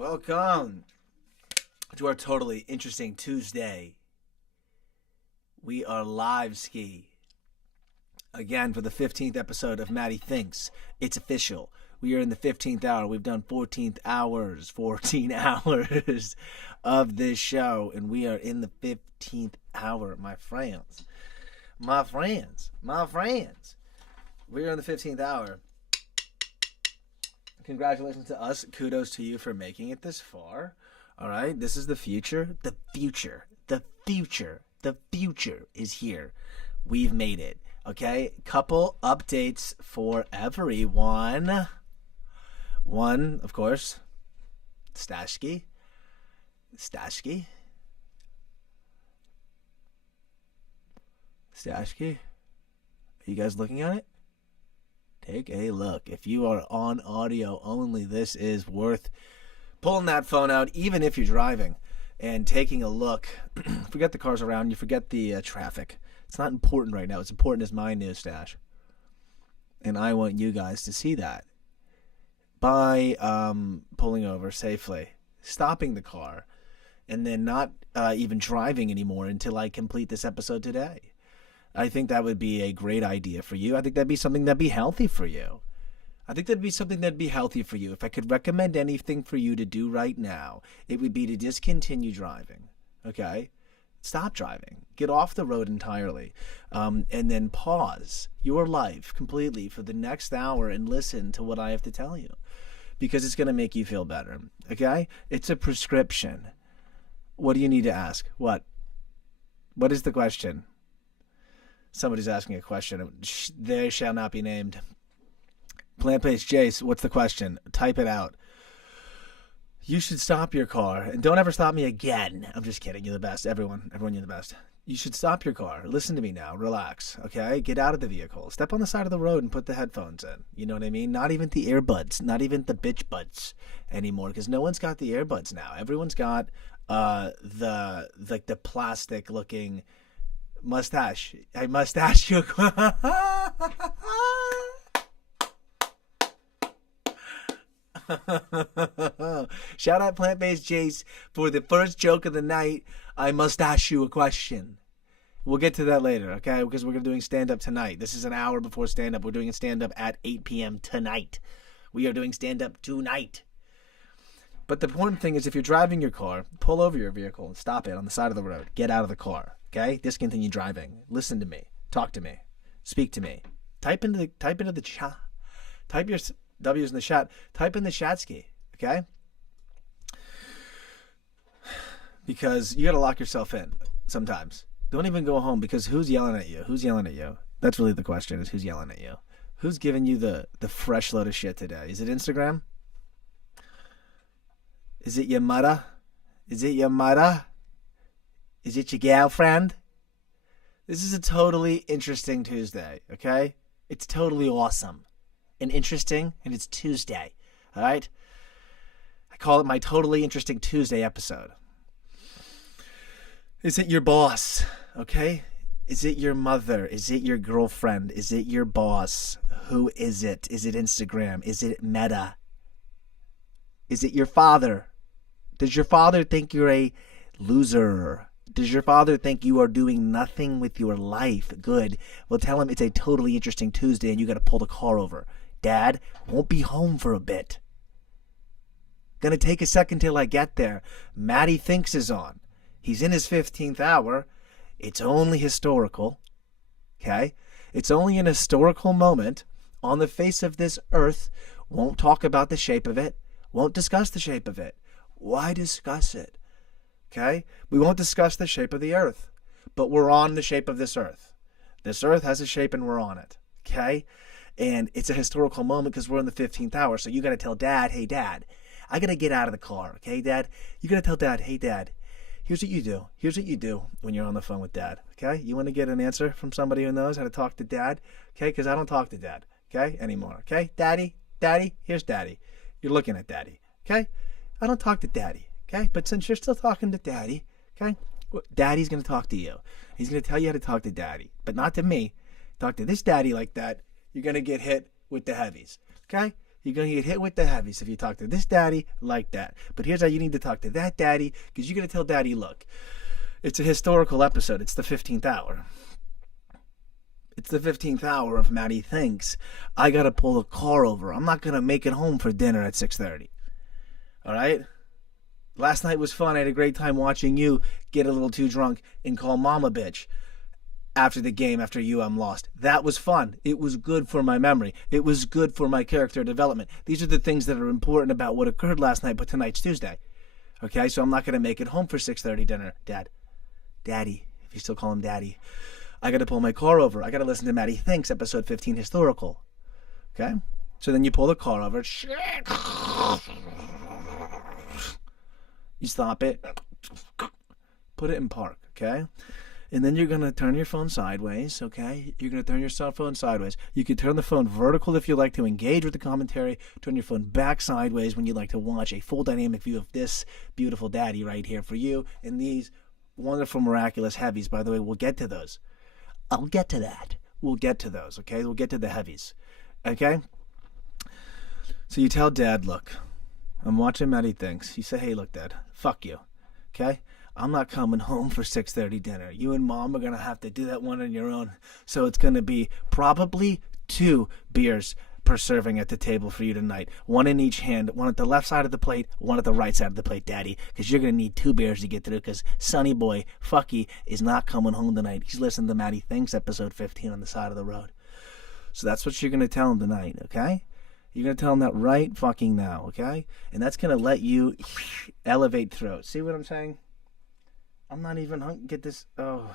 Welcome to our totally interesting Tuesday. We are live ski again for the 15th episode of MattyTHINKS. It's official. We are in the 15th hour. We've done 14 hours of this show, and we are in the 15th hour, my friends. My friends. We are in the 15th hour. Congratulations to us. Kudos to you for making it this far. All right. This is the future. The future is here. We've made it. Okay. Couple updates for everyone. One, of course, Stashki. Are you guys looking at it? Take a look. If you are on audio only, this is worth pulling that phone out, even if you're driving, and taking a look. Forget the cars around you. Forget the traffic. It's not important right now. What's important is my news stash. And I want you guys to see that by pulling over safely, stopping the car, and then not even driving anymore until I complete this episode today. I think that would be a great idea for you. I think that'd be something that'd be healthy for you. If I could recommend anything for you to do right now, it would be to discontinue driving. Okay? Stop driving. Get off the road entirely. And then pause your life completely for the next hour and listen to what I have to tell you. Because it's going to make you feel better. Okay? It's a prescription. What do you need to ask? What? What is the question? Somebody's asking a question. They shall not be named. Plant-based Jace, what's the question? Type it out. You should stop your car. And don't ever stop me again. I'm just kidding. You're the best. Everyone, you're the best. You should stop your car. Listen to me now. Relax. Okay? Get out of the vehicle. Step on the side of the road and put the headphones in. You know what I mean? Not even the earbuds. Not even the bitch buds anymore. Because no one's got the earbuds now. Everyone's got the plastic looking mustache. I mustache you. Shout out Plant-Based Jace for the first joke of the night. I must ask you a question. We'll get to that later, okay? Because we're doing stand-up tonight. This is an hour before stand-up. We're doing a stand-up at 8 p.m. tonight. We are doing stand-up tonight. But the important thing is if you're driving your car, pull over your vehicle and stop it on the side of the road. Get out of the car, okay? Discontinue driving. Listen to me. Talk to me. Speak to me. Type into the chat. Type your W's in the chat. Type in the Shatsky, okay? Because you got to lock yourself in sometimes. Don't even go home because who's yelling at you? Who's yelling at you? That's really the question, is who's yelling at you? Who's giving you the fresh load of shit today? Is it Instagram? Is it your mother? Is it your girlfriend? This is a totally interesting Tuesday, okay? It's totally awesome and interesting, and it's Tuesday, all right? I call it my totally interesting Tuesday episode. Is it your boss, okay? Is it your mother? Is it your girlfriend? Is it your boss? Who is it? Is it Instagram? Is it Meta? Is it your father? Does your father think you're a loser? Does your father think you are doing nothing with your life? Good. Well, tell him it's a totally interesting Tuesday and you got to pull the car over. Dad won't be home for a bit. Gonna take a second till I get there. MattyTHINKS is on. He's in his 15th hour. It's only historical. Okay? It's only an historical moment on the face of this earth. Won't talk about the shape of it. Won't discuss the shape of it. Why discuss it? Okay? We won't discuss the shape of the earth. But we're on the shape of this earth. This earth has a shape and we're on it. Okay? And it's a historical moment because we're in the 15th hour. So you got to tell Dad, hey, Dad, I got to get out of the car. Okay, Dad? You got to tell Dad, hey, Dad, here's what you do. Here's what you do when you're on the phone with Dad. Okay? You want to get an answer from somebody who knows how to talk to Dad? Okay? Because I don't talk to Dad. Okay? Anymore. Okay? Daddy? Here's Daddy. You're looking at Daddy. Okay? I don't talk to Daddy. Okay? But since you're still talking to Daddy, okay? Daddy's going to talk to you. He's going to tell you how to talk to Daddy. But not to me. Talk to this Daddy like that. You're going to get hit with the heavies. Okay? You're going to get hit with the heavies if you talk to this daddy like that. But here's how you need to talk to that daddy, because you're going to tell daddy, look, it's a historical episode. It's the 15th hour. It's the 15th hour of Matty Thinks. I got to pull the car over. I'm not going to make it home for dinner at 6:30. All right? Last night was fun. I had a great time watching you get a little too drunk and call mom a bitch after the game, after lost. That was fun. It was good for my memory. It was good for my character development. These are the things that are important about what occurred last night, but tonight's Tuesday. Okay, so I'm not going to make it home for 6:30 dinner. Daddy, if you still call him daddy. I got to pull my car over. I got to listen to Matty Thinks, episode 15, historical. Okay? So then you pull the car over. You stop it. Put it in park, okay? And then you're going to turn your phone sideways, okay? You're going to turn your cell phone sideways. You can turn the phone vertical if you like to engage with the commentary. Turn your phone back sideways when you like to watch a full dynamic view of this beautiful daddy right here for you. And these wonderful, miraculous heavies, by the way, we'll get to those. I'll get to that. We'll get to those, okay? We'll get to the heavies, okay? So you tell Dad, look, I'm watching Matty Thinks. You say, hey, look, Dad, fuck you, okay? I'm not coming home for 6:30 dinner. You and Mom are going to have to do that one on your own. So it's going to be probably 2 beers per serving at the table for you tonight. One in each hand. One at the left side of the plate, one at the right side of the plate, Daddy. Because you're going to need 2 beers to get through. Because Sonny Boy, Fucky, is not coming home tonight. He's listening to Matty Thinks, episode 15 on the side of the road. So that's what you're going to tell him tonight, okay? You're going to tell him that right fucking now, okay? And that's going to let you elevate through it. See what I'm saying? I'm not even hungry. Get this. Oh,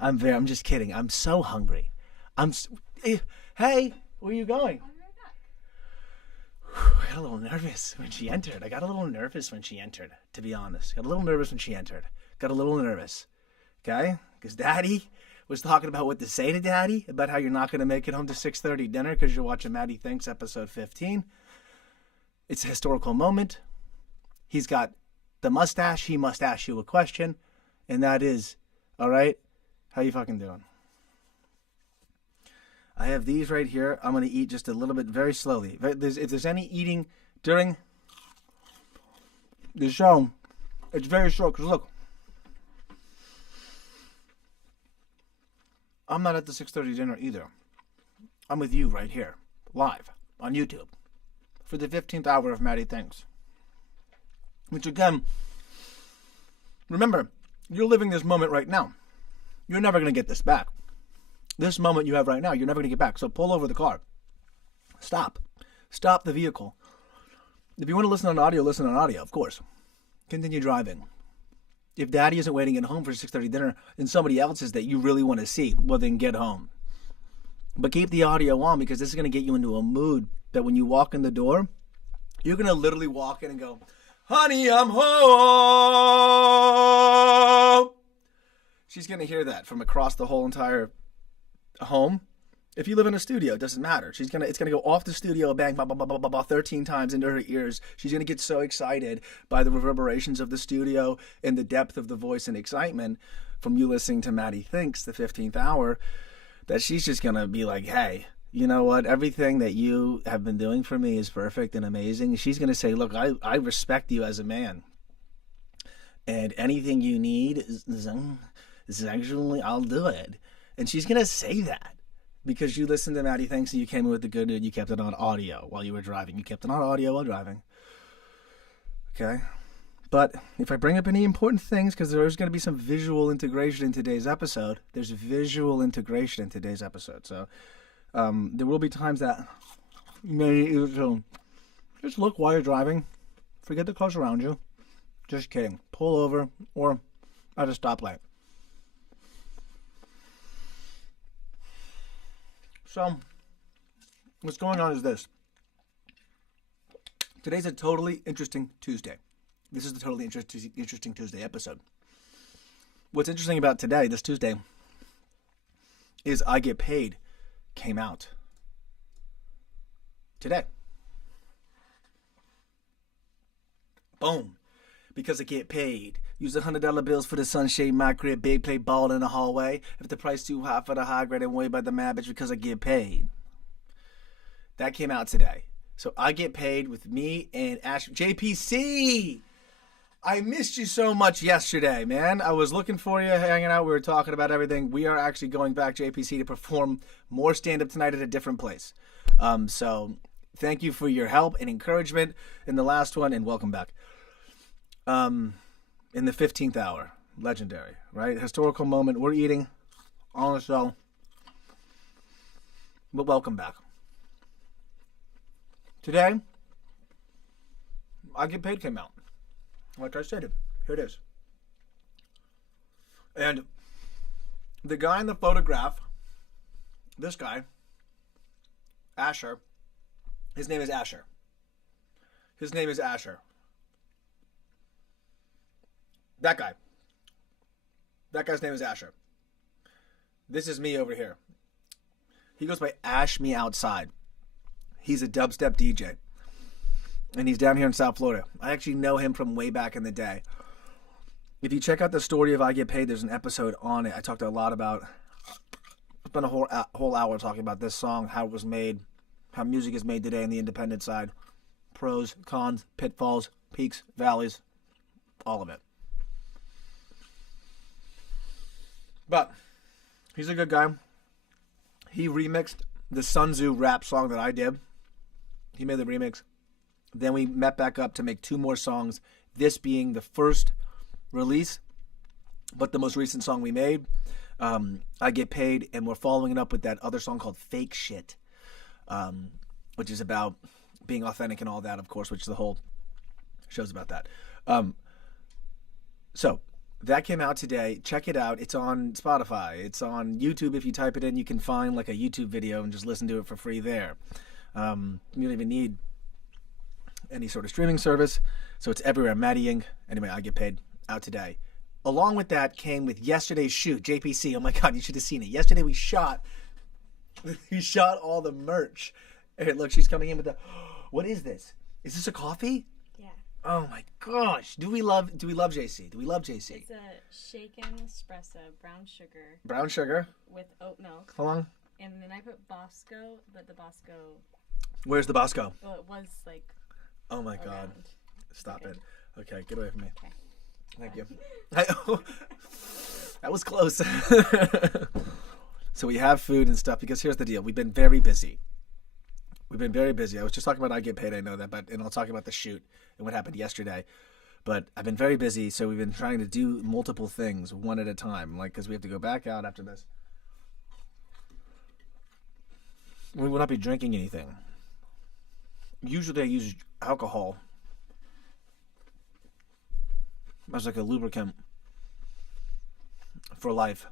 I'm just kidding. I'm so hungry. Hey, where are you going? I got a little nervous when she entered. To be honest. Got a little nervous when she entered. Okay? Because Daddy was talking about what to say to Daddy, about how you're not going to make it home to 6:30 dinner because you're watching Matty Thinks, episode 15. It's a historical moment. He's got the mustache. He must ask you a question, and that is, all right, how you fucking doing? I have these right here. I'm going to eat just a little bit, very slowly. If there's any eating during the show, it's very short, because look, I'm not at the 6:30 dinner either. I'm with you right here, live, on YouTube, for the 15th hour of Matty Thinks. Which again, remember, you're living this moment right now. You're never going to get this back. This moment you have right now, you're never going to get back. So pull over the car. Stop. Stop the vehicle. If you want to listen on audio, of course. Continue driving. If Daddy isn't waiting at home for 6:30 dinner and somebody else is that you really want to see, well then get home. But keep the audio on, because this is going to get you into a mood that when you walk in the door, you're going to literally walk in and go, honey, I'm home. She's going to hear that from across the whole entire home. If you live in a studio, it doesn't matter. It's going to go off the studio, bang, 13 times into her ears. She's going to get so excited by the reverberations of the studio and the depth of the voice and excitement from you listening to Matty Thinks, the 15th hour, that she's just going to be like, hey, you know what? Everything that you have been doing for me is perfect and amazing. She's going to say, look, I respect you as a man. And anything you need is actually, I'll do it. And she's going to say that because you listened to Matty Thinks and you came in with the good news. You kept it on audio while you were driving. You kept it on audio while driving. Okay? But if I bring up any important things, because there's going to be some visual integration in today's episode. There's visual integration in today's episode. So there will be times that you may just look while you're driving. Forget the cars around you. Just kidding. Pull over or at a stoplight. So, what's going on is this. Today's a totally interesting Tuesday. This is the totally interesting Tuesday episode. What's interesting about today, this Tuesday, is I Get Paid came out today. Boom. Because I get paid. Use $100 bills for the sunshade, my crib, big play ball in the hallway. If the price too high for the high grade and way by the mad bitch, because I get paid. That came out today. So I get paid with me and Ash. JPC! I missed you so much yesterday, man. I was looking for you, hanging out. We were talking about everything. We are actually going back, JPC, to perform more stand-up tonight at a different place. So thank you for your help and encouragement in the last one, and welcome back. In the 15th hour. Legendary, right? Historical moment. We're eating on the show. But welcome back. Today, I Get Paid came out. Like I said, here it is. And the guy in the photograph, this guy, Asher, his name is Asher. His name is Asher. That guy. That guy's name is Asher. This is me over here. He goes by Ash Me Outside. He's a dubstep DJ. And he's down here in South Florida. I actually know him from way back in the day. If you check out the story of I Get Paid, there's an episode on it. I talked a lot about, spent a whole hour talking about this song, how it was made, how music is made today on the independent side. Pros, cons, pitfalls, peaks, valleys, all of it. But he's a good guy. He remixed the Sun Tzu rap song that I did. He made the remix. Then we met back up to make 2 more songs, this being the first release, but the most recent song we made. I Get Paid, and we're following it up with that other song called Fake Shit, which is about being authentic and all that, of course, which the whole show's about that. So that came out today. Check it out. It's on Spotify. It's on YouTube. If you type it in, you can find like a YouTube video and just listen to it for free there. You don't even need any sort of streaming service, so it's everywhere. MattyInk. Anyway, I Get Paid, out today. Along with that came with yesterday's shoot. JPC, oh my God, you should have seen it. Yesterday we shot all the merch. Hey, look, she's coming in with the, what is this? Is this a coffee? Yeah. Oh my gosh. Do we love JC? Do we love JC? It's a shaken espresso, brown sugar. Brown sugar. With oat milk. How long? And then I put Bosco, but the Bosco. Where's the Bosco? Well, it was like. Oh my God. Around. Stop Okay. it. Okay, get away from me. Okay. Thank you. That was close. So we have food and stuff because here's the deal. We've been very busy. I was just talking about I Get Paid, I know that, and I'll talk about the shoot and what happened yesterday. But I've been very busy, so we've been trying to do multiple things one at a time, like because we have to go back out after this. We will not be drinking anything. Usually I use alcohol as like a lubricant for life.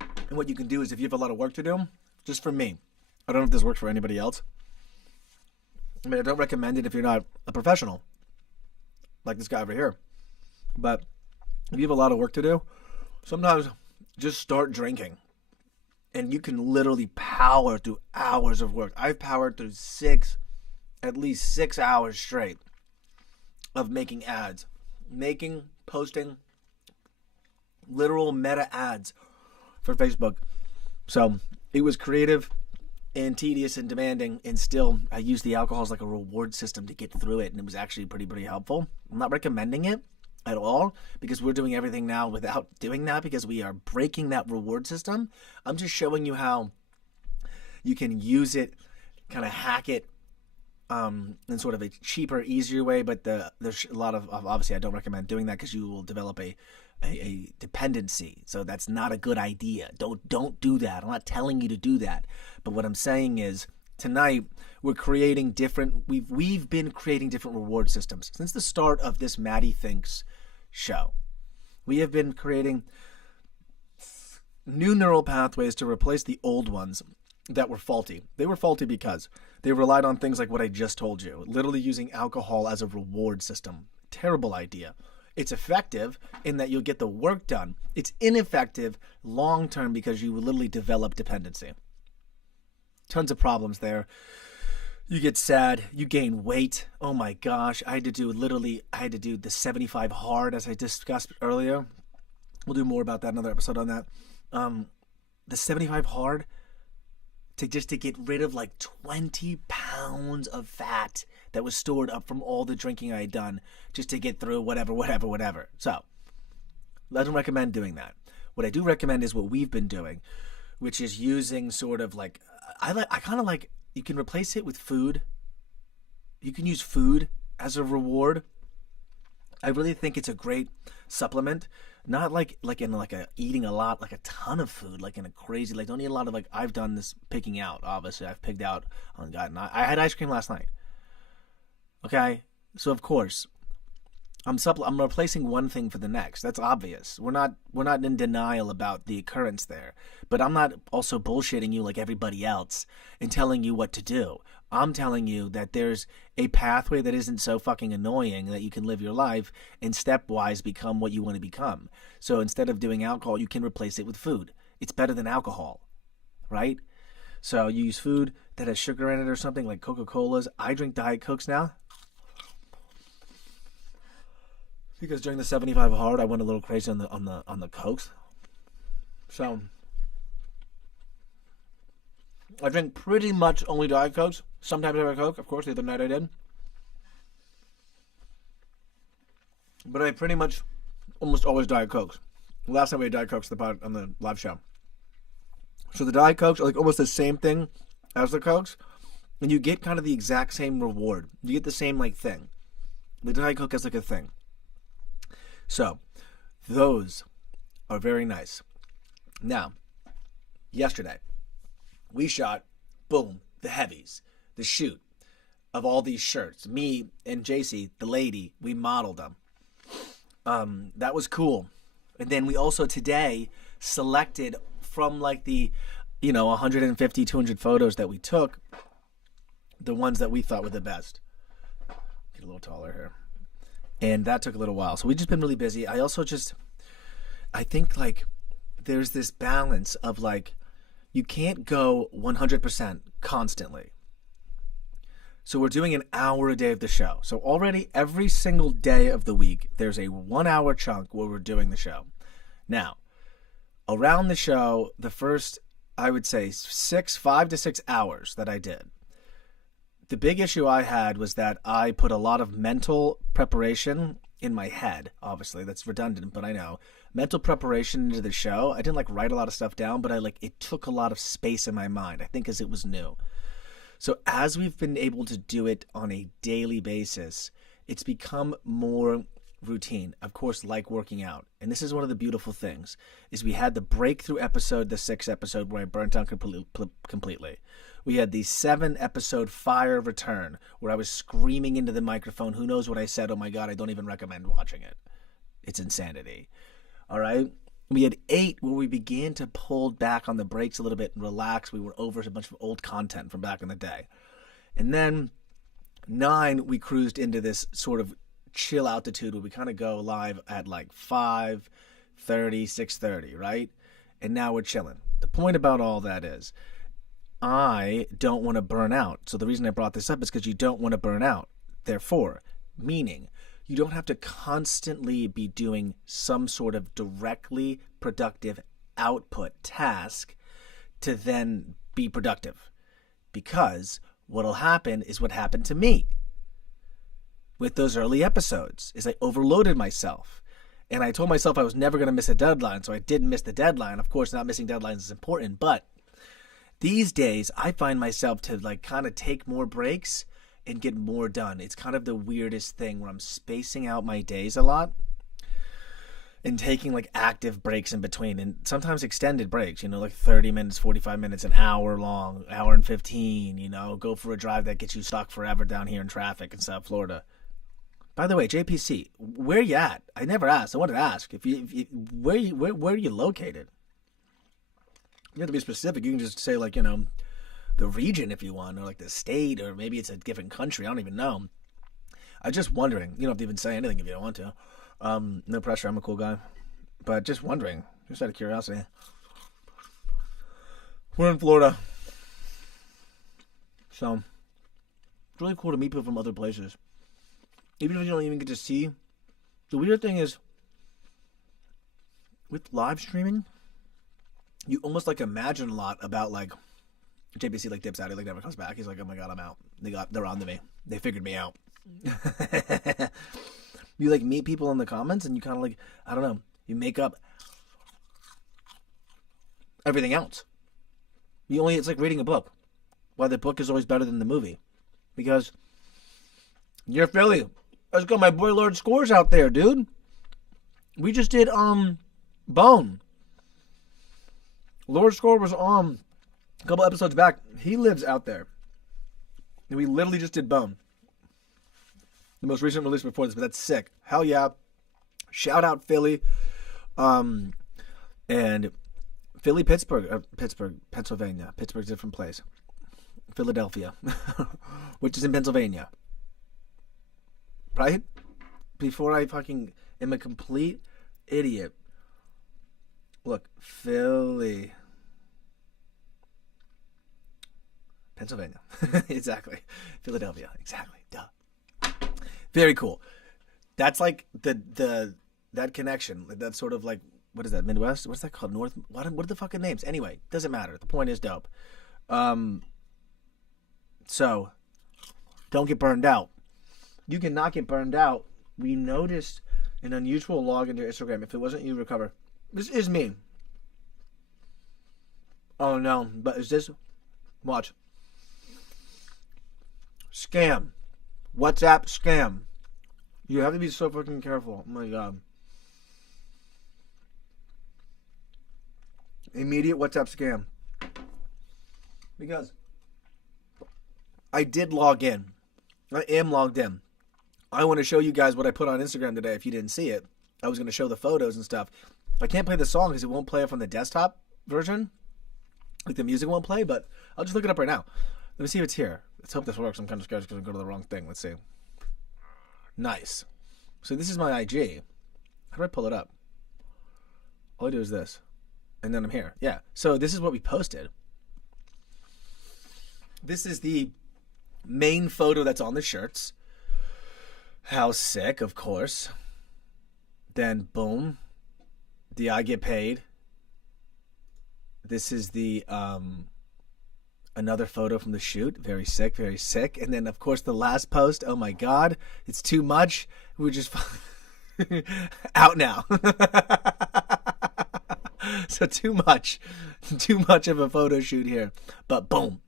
And what you can do is if you have a lot of work to do, just for me, I don't know if this works for anybody else. I mean, I don't recommend it if you're not a professional, like this guy over here. But if you have a lot of work to do, sometimes just start drinking. And you can literally power through hours of work. I've powered through at least 6 hours straight of making ads. Posting literal meta ads for Facebook. So it was creative and tedious and demanding, and still I used the alcohol as like a reward system to get through it, and it was actually pretty helpful. I'm not recommending it at all because we're doing everything now without doing that because we are breaking that reward system. I'm just showing you how you can use it, kind of hack it in sort of a cheaper, easier way, but there's a lot of obviously I don't recommend doing that because you will develop a dependency. So that's not a good idea. Don't do that. I'm not telling you to do that. But what I'm saying is tonight we're creating we've been creating different reward systems since the start of this MattyTHINKS show. We have been creating new neural pathways to replace the old ones that were faulty. They were faulty because they relied on things like what I just told you, literally using alcohol as a reward system. Terrible idea. It's effective in that you'll get the work done. It's ineffective long term because you will literally develop dependency. Tons of problems there. You get sad, you gain weight. Oh my gosh, I had to do the 75 hard as I discussed earlier. We'll do more about that, another episode on that. The 75 hard to get rid of like 20 pounds pounds of fat that was stored up from all the drinking I had done just to get through whatever. So, I don't recommend doing that. What I do recommend is what we've been doing, which is using sort of like, I kind of like, you can replace it with food. You can use food as a reward. I really think it's a great supplement. Not like in a eating a lot, like a ton of food, like in a crazy, like don't eat a lot of, like, I've done this picking out, obviously. I've picked out on God. I had ice cream last night. Okay? So of course, I'm replacing one thing for the next. That's obvious. We're not in denial about the occurrence there. But I'm not also bullshitting you like everybody else and telling you what to do. I'm telling you that there's a pathway that isn't so fucking annoying that you can live your life and stepwise become what you want to become. So instead of doing alcohol, you can replace it with food. It's better than alcohol, right? So you use food that has sugar in it or something, like Coca-Colas. I drink Diet Cokes now, because during the 75 hard, I went a little crazy on the Cokes. So I drink pretty much only Diet Cokes. Sometimes I have a Coke. Of course, the other night I did. But I pretty much almost always Diet Cokes. Last time we had Diet Cokes on the live show. So the Diet Cokes are like almost the same thing as the Cokes. And you get kind of the exact same reward. You get the same like thing. The Diet Coke has like a thing. So, those are very nice. Now, yesterday, we shot, boom, the heavies, the shoot of all these shirts. Me and JC, the lady, we modeled them. That was cool. And then we also today selected from like the, 150, 200 photos that we took, the ones that we thought were the best. Get a little taller here. And that took a little while. So we've just been really busy. I think like there's this balance of like, you can't go 100% constantly. So we're doing an hour a day of the show. So already every single day of the week, there's a 1 hour chunk where we're doing the show. Now, around the show, the first, I would say 5 to 6 hours that I did, the big issue I had was that I put a lot of mental preparation in my head. Obviously, that's redundant, but I know. Mental preparation into the show. I didn't like write a lot of stuff down, but it took a lot of space in my mind, I think, because it was new. So as we've been able to do it on a daily basis, it's become more routine. Of course, like working out. And this is one of the beautiful things, is we had the breakthrough episode, the 6th episode, where I burnt out completely. We had the 7-episode fire return, where I was screaming into the microphone. Who knows what I said? Oh my God, I don't even recommend watching it. It's insanity. All right? We had 8 where we began to pull back on the brakes a little bit and relax. We were over a bunch of old content from back in the day. And then 9, we cruised into this sort of chill altitude where we kind of go live at like 5:30, 6:30, right? And now we're chilling. The point about all that is, I don't want to burn out. So the reason I brought this up is because you don't want to burn out. Therefore, meaning you don't have to constantly be doing some sort of directly productive output task to then be productive. Because what'll happen is what happened to me with those early episodes, is I overloaded myself. And I told myself I was never going to miss a deadline, so I didn't miss the deadline. Of course, not missing deadlines is important, but these days, I find myself to like kind of take more breaks and get more done. It's kind of the weirdest thing where I'm spacing out my days a lot and taking like active breaks in between, and sometimes extended breaks, like 30 minutes, 45 minutes, an hour long, hour and 15, go for a drive that gets you stuck forever down here in traffic in South Florida. By the way, JPC, where you at? I never asked. I wanted to ask where are you located? You have to be specific. You can just say like, the region if you want, or like the state, or maybe it's a different country. I don't even know. I'm just wondering. You don't have to even say anything if you don't want to. No pressure. I'm a cool guy. But just wondering. Just out of curiosity. We're in Florida. So, it's really cool to meet people from other places. Even if you don't even get to see. The weird thing is, with live streaming, you almost like imagine a lot about like JBC like dips out. He like never comes back. He's like, oh my god, I'm out. They're on to me. They figured me out. You like meet people in the comments and you kind of like, I don't know, you make up everything else. It's like reading a book. Why the book is always better than the movie. Because you're Philly. Let's go, my boy Lord Scores out there, dude. We just did Bone. Lord Score was on a couple episodes back. He lives out there. And we literally just did Bone. The most recent release before this, but that's sick. Hell yeah. Shout out Philly. And Philly, Pittsburgh, Pennsylvania. Pittsburgh's a different place. Philadelphia, which is in Pennsylvania. Right? Before I fucking am a complete idiot. Look, Philly. Pennsylvania. Exactly. Philadelphia. Exactly. Duh. Very cool. That's like that connection. That's sort of like, what is that, Midwest? What's that called? North? What are the fucking names? Anyway, doesn't matter. The point is dope. So, don't get burned out. You cannot get burned out. We noticed an unusual log into Instagram. If it wasn't you, recover. This is me. Oh no, but is this? Watch. Scam. WhatsApp scam. You have to be so fucking careful. Oh my god. Immediate WhatsApp scam. Because I did log in. I am logged in. I want to show you guys what I put on Instagram today if you didn't see it. I was going to show the photos and stuff. I can't play the song because it won't play from the desktop version. Like the music won't play, but I'll just look it up right now. Let me see if it's here. Let's hope this works. I'm kind of scared because I'm going to go to the wrong thing. Let's see. Nice. So this is my IG. How do I pull it up? All I do is this. And then I'm here. Yeah. So this is what we posted. This is the main photo that's on the shirts. How sick, of course. Then boom. The I get paid. This is the another photo from the shoot. Very sick, very sick. And then of course the last post. Oh my god, it's too much. We're just out now. So too much of a photo shoot here. But boom,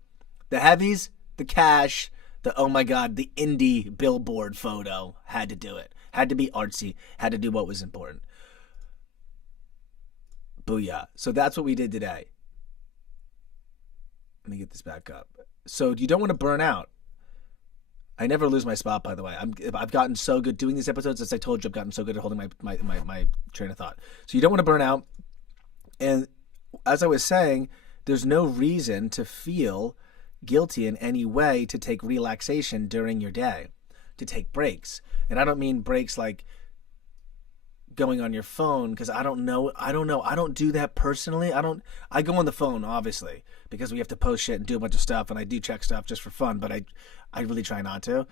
the heavies, the cash, the oh my god, the indie billboard photo. Had to do it. Had to be artsy. Had to do what was important. Booyah. So that's what we did today. Let me get this back up. So you don't want to burn out. I never lose my spot, by the way. I've gotten so good doing these episodes. As I told you, I've gotten so good at holding my train of thought. So you don't want to burn out. And as I was saying, there's no reason to feel guilty in any way to take relaxation during your day, to take breaks. And I don't mean breaks like going on your phone, because I don't know. I don't do that personally. I go on the phone, obviously, because we have to post shit and do a bunch of stuff, and I do check stuff just for fun, but I really try not to.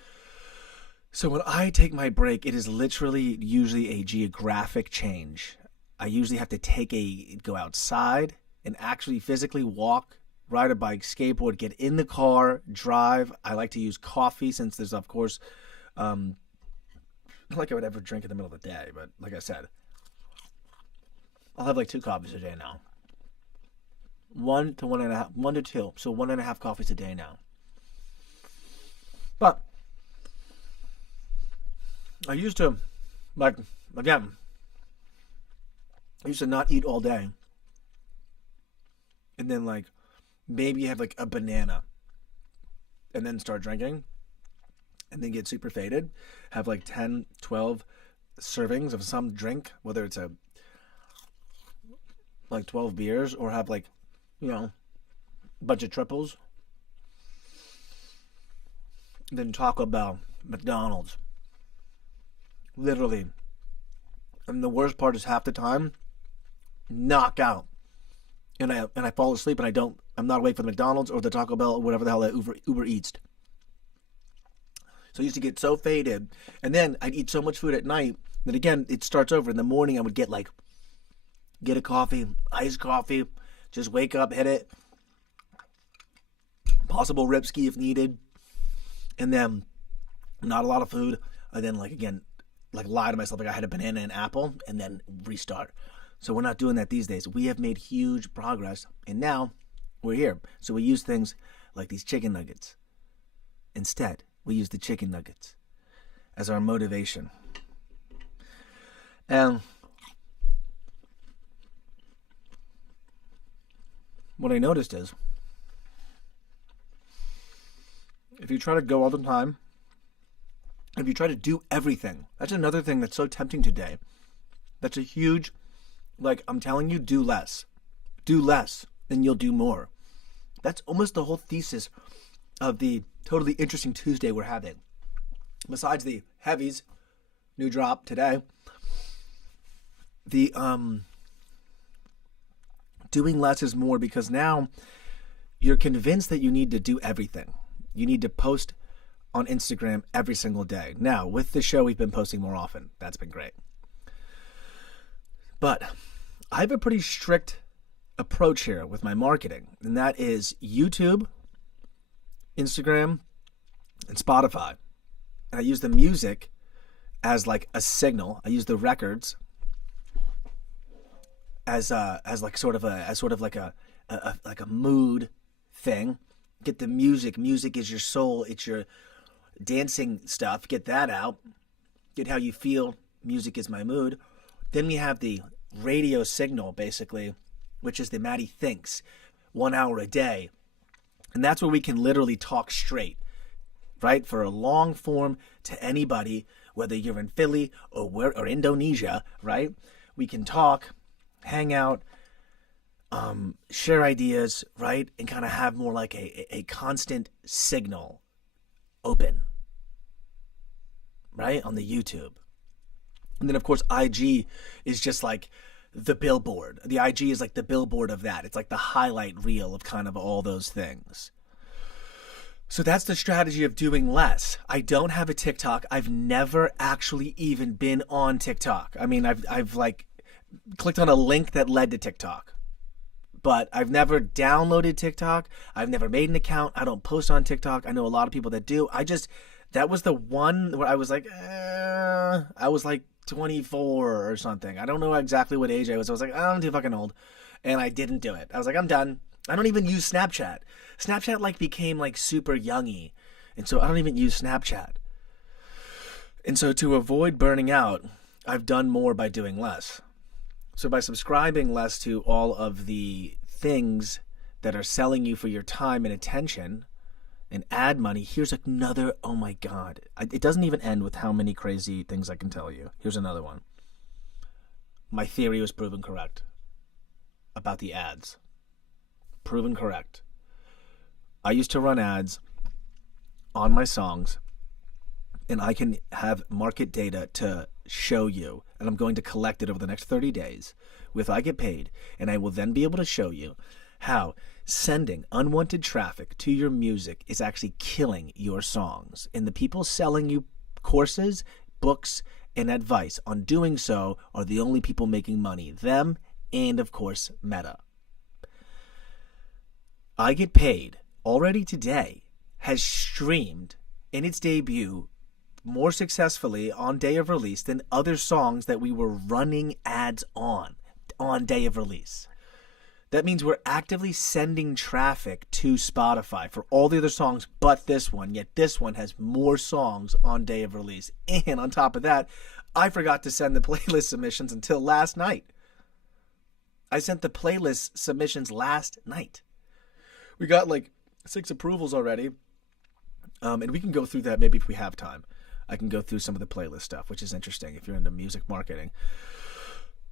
So when I take my break, it is literally usually a geographic change. I usually have to go outside and actually physically walk, ride a bike, skateboard, get in the car, drive. I like to use coffee since there's, of course, not like I would ever drink in the middle of the day, but like I said, I'll have like 2 coffees a day now. 1 to 1.5, 1 to 2, so 1.5 coffees a day now. But I used to, like, again, I used to not eat all day. And then, like, maybe have, like, a banana. And then start drinking. And then get super faded. Have, like, 10, 12 servings of some drink. Whether it's like 12 beers. Or have, like, you know, a bunch of triples. Then Taco Bell. McDonald's. Literally. And the worst part is half the time, knock out, and I fall asleep, and I'm not awake for the McDonald's or the Taco Bell or whatever the hell that Uber Eats. So I used to get so faded, and then I'd eat so much food at night that again it starts over. In the morning I would get a coffee, iced coffee, just wake up, hit it, possible rip ski if needed, and then not a lot of food, and then lie to myself like I had a banana and apple, and then restart. So we're not doing that these days. We have made huge progress, and now we're here. So we use things like these chicken nuggets. Instead, we use the chicken nuggets as our motivation. And what I noticed is, if you try to go all the time, if you try to do everything, that's another thing that's so tempting today. That's a huge, I'm telling you, do less. Do less, and you'll do more. That's almost the whole thesis of the Totally Interesting Tuesday we're having. Besides the heavies, new drop today, the doing less is more, because now you're convinced that you need to do everything. You need to post on Instagram every single day. Now, with the show, we've been posting more often. That's been great. But I have a pretty strict approach here with my marketing, and that is YouTube, Instagram, and Spotify. And I use the music as like a signal. I use the records as sort of a mood thing. Get the music. Music is your soul. It's your dancing stuff. Get that out. Get how you feel. Music is my mood. Then we have the radio signal, basically, which is the MattyTHINKS, 1 hour a day. And that's where we can literally talk straight, right? For a long form to anybody, whether you're in Philly or Indonesia, right? We can talk, hang out, share ideas, right? And kind of have more like a constant signal open, right? On the YouTube. And then, of course, IG is just like the billboard. The IG is like the billboard of that. It's like the highlight reel of kind of all those things. So that's the strategy of doing less. I don't have a TikTok. I've never actually even been on TikTok. I mean, I've like clicked on a link that led to TikTok. But I've never downloaded TikTok. I've never made an account. I don't post on TikTok. I know a lot of people that do. That was the one where I was like, I was like 24 or something. I don't know exactly what age I was. I was like, I'm too fucking old. And I didn't do it. I was like, I'm done. I don't even use Snapchat. Snapchat like became like super youngy. And so I don't even use Snapchat. And so to avoid burning out, I've done more by doing less. So by subscribing less to all of the things that are selling you for your time and attention and ad money, here's another, oh my God. It doesn't even end with how many crazy things I can tell you. Here's another one. My theory was proven correct about the ads. Proven correct. I used to run ads on my songs, and I can have market data to show you, and I'm going to collect it over the next 30 days with I Get Paid, and I will then be able to show you how sending unwanted traffic to your music is actually killing your songs. And the people selling you courses, books, and advice on doing so are the only people making money. Them and, of course, Meta. I Get Paid already today has streamed in its debut more successfully on day of release than other songs that we were running ads on day of release. That means we're actively sending traffic to Spotify for all the other songs but this one, yet this one has more songs on day of release. And on top of that, I forgot to send the playlist submissions until last night. I sent the playlist submissions last night. We got like 6 approvals already. And we can go through that maybe if we have time. I can go through some of the playlist stuff, which is interesting if you're into music marketing.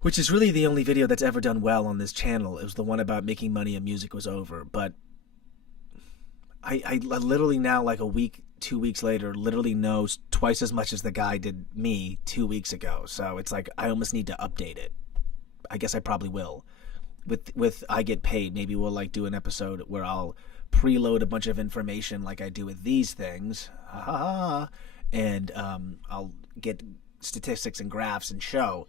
Which is really the only video that's ever done well on this channel. It was the one about making money and music was over. But I literally now, like a week, 2 weeks later, literally knows twice as much as the guy did me 2 weeks ago. So it's like I almost need to update it. I guess I probably will. With I Get Paid, maybe we'll like do an episode where I'll preload a bunch of information like I do with these things. And I'll get statistics and graphs and show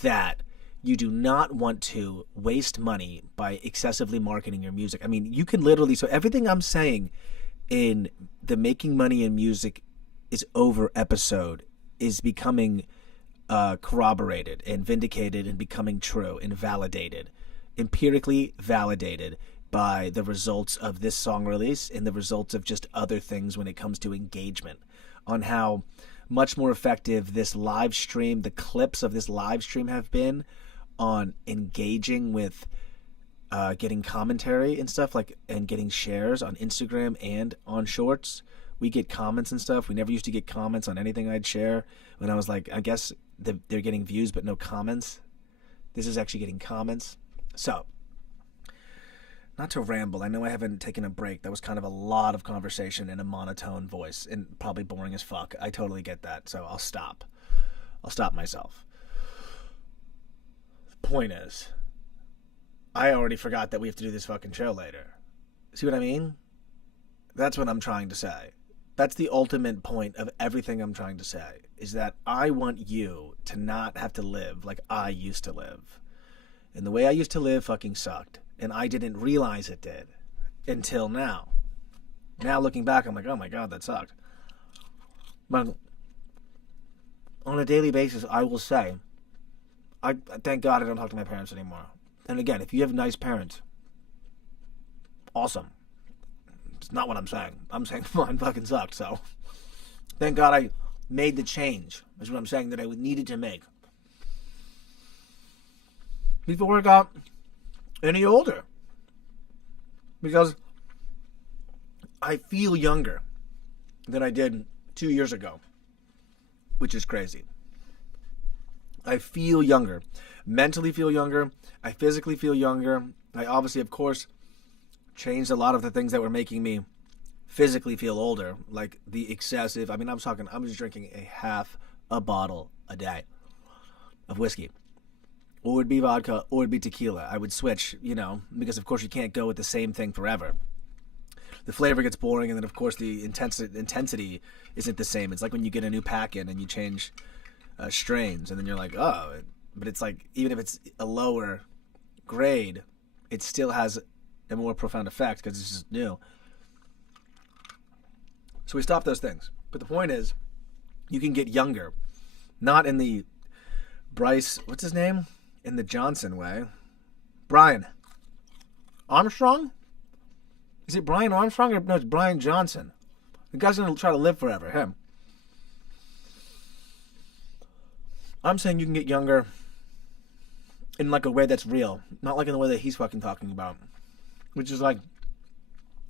that you do not want to waste money by excessively marketing your music. I mean, you can literally, so everything I'm saying in the Making Money in Music is Over episode is becoming corroborated and vindicated and becoming true and validated, empirically validated by the results of this song release and the results of just other things when it comes to engagement, on how much more effective this live stream, the clips of this live stream have been on engaging with getting commentary and stuff, like, and getting shares on Instagram and on Shorts. We get comments and stuff. We never used to get comments on anything I'd share. When I was like, I guess they're getting views but no comments. This is actually getting comments. So, not to ramble, I know I haven't taken a break. That was kind of a lot of conversation in a monotone voice and probably boring as fuck. I totally get that, so I'll stop. I'll stop myself. The point is, I already forgot that we have to do this fucking show later. See what I mean? That's what I'm trying to say. That's the ultimate point of everything I'm trying to say, is that I want you to not have to live like I used to live. And the way I used to live fucking sucked. And I didn't realize it did until now. Now looking back, I'm like, oh my God, that sucked. But on a daily basis, I will say, I thank God I don't talk to my parents anymore. And again, if you have nice parents, awesome. It's not what I'm saying. I'm saying mine fucking sucked, so thank God I made the change. That's what I'm saying that I needed to make. Before I got any older. Because I feel younger than I did 2 years ago, which is crazy. I feel younger. Mentally feel younger. I physically feel younger. I obviously, of course, changed a lot of the things that were making me physically feel older, like the excessive, I was just drinking a half a bottle a day of whiskey. Or it would be vodka, or it would be tequila. I would switch, because of course you can't go with the same thing forever. The flavor gets boring, and then of course the intensity isn't the same. It's like when you get a new pack in and you change strains, and then you're like, oh, but it's like, even if it's a lower grade, it still has a more profound effect because it's just new. So we stop those things. But the point is, you can get younger, not in the Bryce, what's his name? In the Johnson way. Brian Armstrong? Is it Brian Armstrong? Or no, it's Brian Johnson. The guy's going to try to live forever, him. I'm saying you can get younger in like a way that's real. Not like in the way that he's fucking talking about. Which is like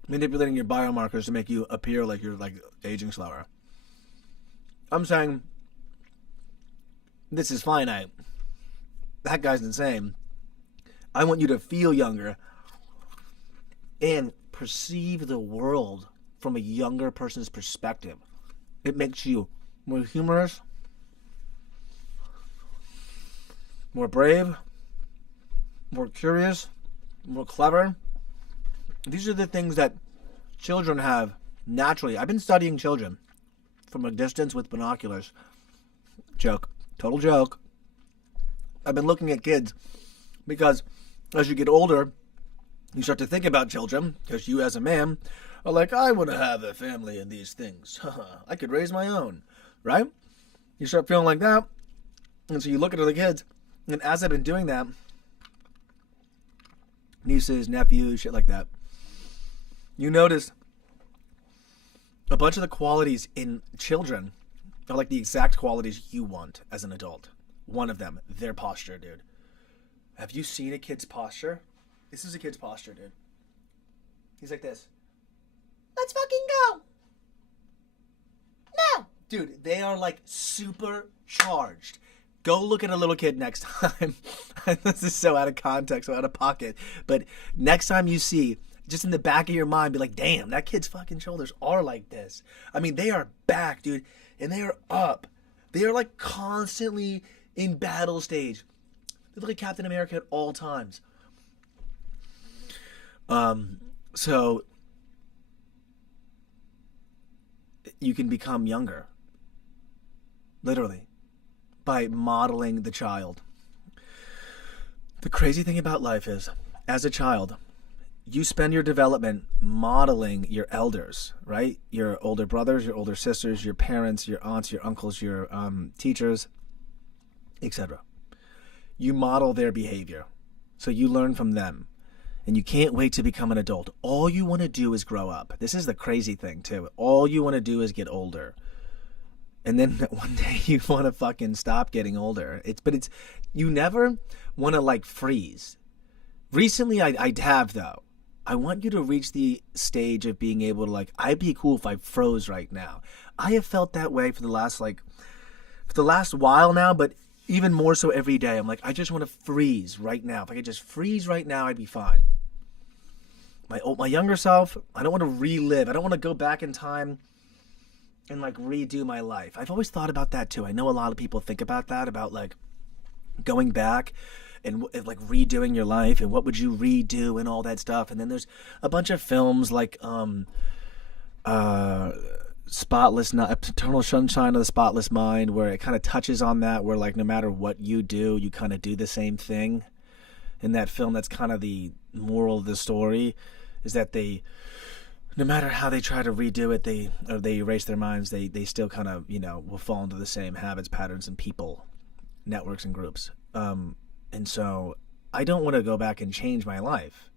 manipulating your biomarkers to make you appear like you're like aging slower. I'm saying this is finite. That guy's insane. I want you to feel younger and perceive the world from a younger person's perspective. It makes you more humorous, more brave, more curious, more clever. These are the things that children have naturally. I've been studying children from a distance with binoculars. Joke. Total joke. I've been looking at kids because as you get older, you start to think about children because you as a man are like, I want to have a family and these things. I could raise my own, right? You start feeling like that. And so you look at other kids. And as I've been doing that, nieces, nephews, shit like that, you notice a bunch of the qualities in children are like the exact qualities you want as an adult. One of them, their posture, dude. Have you seen a kid's posture? This is a kid's posture, dude. He's like this. Let's fucking go. No. Dude, they are like super charged. Go look at a little kid next time. This is so out of context, so out of pocket. But next time you see, just in the back of your mind, be like, damn, that kid's fucking shoulders are like this. I mean, they are back, dude, and they are up. They are like constantly in battle stage. They look like Captain America at all times. So you can become younger. Literally. By modeling the child. The crazy thing about life is, as a child, you spend your development modeling your elders, right? Your older brothers, your older sisters, your parents, your aunts, your uncles, your teachers, etc. You model their behavior. So you learn from them. And you can't wait to become an adult. All you want to do is grow up. This is the crazy thing, too. All you want to do is get older. And then one day you want to fucking stop getting older. You never want to like freeze. Recently I have though. I want you to reach the stage of being able to like, I'd be cool if I froze right now. I have felt that way for the last while now, but even more so every day. I'm like, I just want to freeze right now. If I could just freeze right now, I'd be fine. My younger self, I don't want to relive. I don't want to go back in time and like redo my life. I've always thought about that too. I know a lot of people think about that, about like going back and like redoing your life and what would you redo and all that stuff. And then there's a bunch of films like Eternal Sunshine of the Spotless Mind, where it kind of touches on that, where like no matter what you do, you kind of do the same thing. In that film, that's kind of the moral of the story, is that no matter how they try to redo it, they erase their minds, they still kind of, will fall into the same habits, patterns, and people, networks, and groups. And so I don't want to go back and change my life.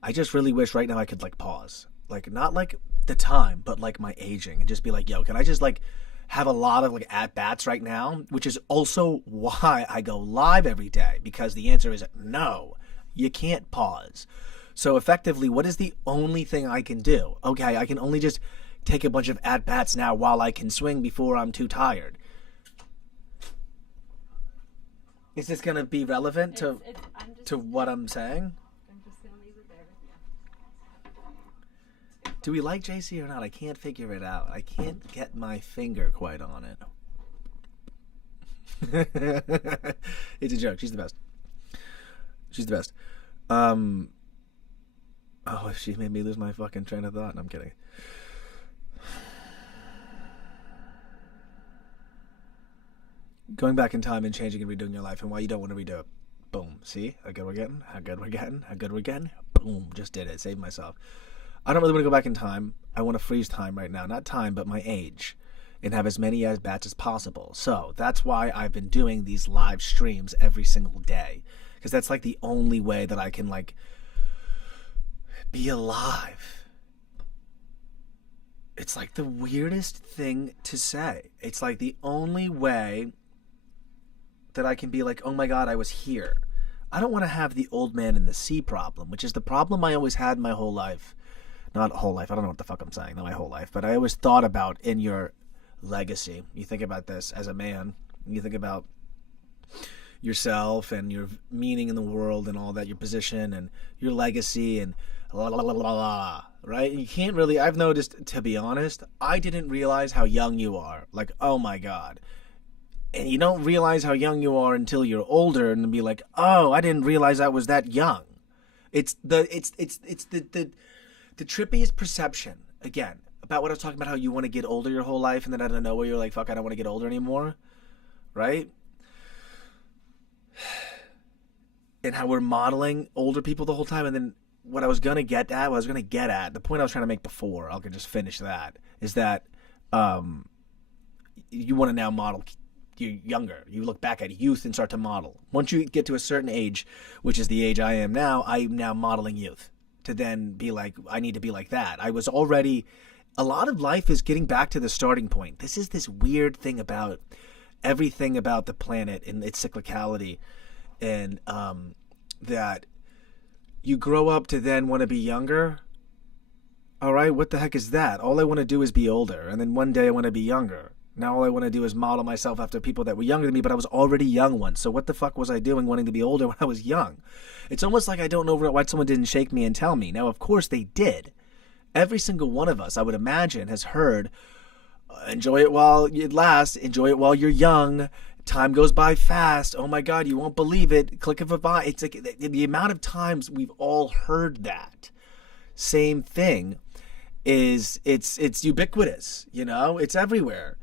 I just really wish right now I could like pause. Like not like the time, but like my aging, and just be like, yo, can I just like have a lot of like at-bats right now? Which is also why I go live every day, because the answer is no, you can't pause. So effectively, what is the only thing I can do? Okay, I can only just take a bunch of at-bats now while I can swing before I'm too tired. Is this going to be relevant to what I'm saying? I'm just gonna leave it there with you. Do we like JC or not? I can't figure it out. I can't get my finger quite on it. It's a joke. She's the best. She's the best. Oh, she made me lose my fucking train of thought. No, I'm kidding. Going back in time and changing and redoing your life, and why you don't want to redo it. Boom. See how good we're getting? How good we're getting? How good we're getting? Boom. Just did it. Saved myself. I don't really want to go back in time. I want to freeze time right now. Not time, but my age. And have as many at-bats as possible. So that's why I've been doing these live streams every single day. Because that's like the only way that I can like be alive. It's like the weirdest thing to say. It's like the only way that I can be like, oh my God, I was here. I don't want to have the old man in the sea problem, which is the problem I always had my whole life. Not whole life. I don't know what the fuck I'm saying. Not my whole life. But I always thought about in your legacy. You think about this as a man. You think about yourself and your meaning in the world and all that, your position and your legacy and la la la la la, right? You can't really, I've noticed, to be honest, I didn't realize how young you are. Like, oh my God. And you don't realize how young you are until you're older and be like, oh, I didn't realize I was that young. It's the trippiest perception, again, about what I was talking about, how you want to get older your whole life, and then out of nowhere you're like, fuck, I don't want to get older anymore, right? And how we're modeling older people the whole time, and then what I was going to get at, the point I was trying to make before, I can just finish that, is that you want to now model you're younger. You look back at youth and start to model. Once you get to a certain age, which is the age I am now, I'm now modeling youth. To then be like, I need to be like that. I was already, a lot of life is getting back to the starting point. This is this weird thing about everything about the planet and its cyclicality, and that you grow up to then want to be younger. All right, what the heck is that? All I want to do is be older, and then one day I want to be younger. Now all I want to do is model myself after people that were younger than me, but I was already young once. So what the fuck was I doing wanting to be older when I was young? It's almost like I don't know why someone didn't shake me and tell me. Now, of course they did. Every single one of us, I would imagine, has heard, enjoy it while it lasts, enjoy it while you're young, time goes by fast, oh my God, you won't believe it, click of a button. It's like the amount of times we've all heard that same thing is, it's ubiquitous, it's everywhere.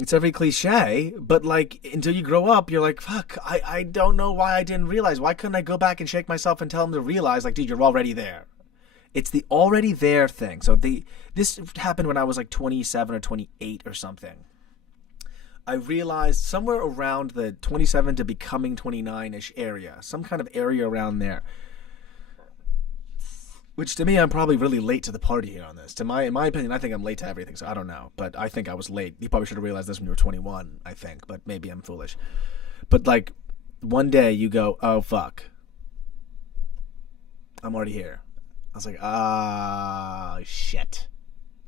It's every cliche, but like until you grow up, you're like, fuck, I don't know why I didn't realize. Why couldn't I go back and shake myself and tell him to realize, like, dude, you're already there. It's the already there thing. So this happened when I was like 27 or 28 or something. I realized somewhere around the 27 to becoming 29-ish area, some kind of area around there. Which to me, I'm probably really late to the party here on this. In my opinion, I think I'm late to everything, so I don't know. But I think I was late. You probably should have realized this when you were 21, I think. But maybe I'm foolish. But like, one day you go, oh, fuck. I'm already here. I was like, ah, shit.